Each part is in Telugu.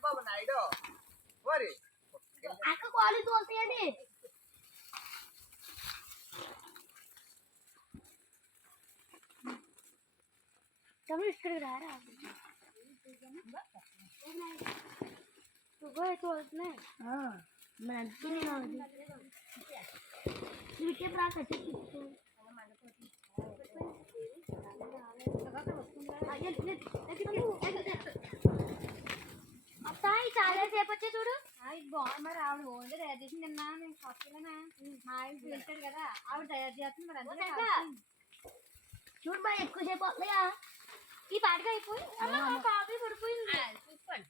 బాబు నాయుడు ఓరి అక్క కాలు తోలుతాయండి తమ్ముడు ఇక్కడికి రారా నువ్వు తోలుతున్నాయి మన అందుకే ప్రా కట్టి అత్తాయి చాలా సేపు వచ్చే చూడు బాగుంది మరి ఆవిడ ఓన్లీ తయారు చేసి నిన్న నేను కొత్తలేనా మా ఆయన పిలిచాడు కదా ఆవిడ తయారు చేస్తుంది మరి అందుకే చూడు మరి ఎక్కువసేపు వస్తాయా ఈ పాటగా అయిపోయి కాఫీ పడిపోయింది చూసుకోండి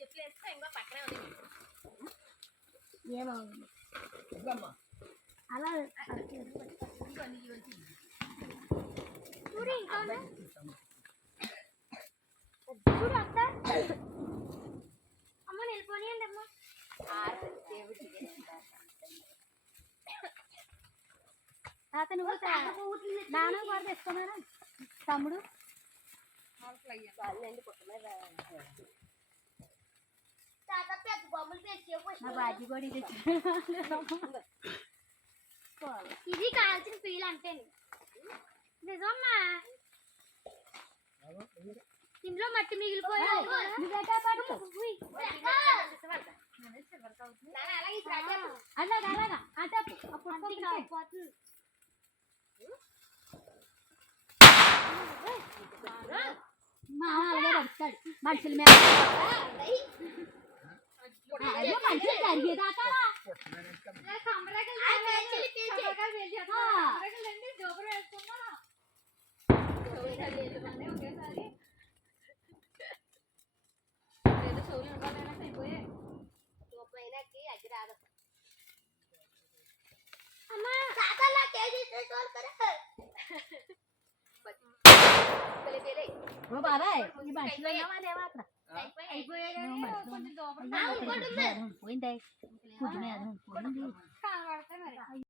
చెప్పులు వేసుకో ఇంకా పక్కనే ఉంది ఏమవుతుంది అలా చూడు ఇంకా చూడు అత్త అమ్మ వెళ్ళిపోనియండి అమ్మ తాత నువ్వు నాన్న కూడా తెచ్చుకున్నారా తమ్ముడు నా బాజీ కూడా ఇది కావాల్సిన ఫీల్ అంటే నిజమ్మా ఇందులో మట్టి మిగిలిపోయి అలాగా అలాగా అప్పుడు అలాగే పడుతాడు మనుషుల మీద మనుషులు జరిగేదాకా బాబాయ్ ఈ మనుషులు లేవా అక్కడ పోయింది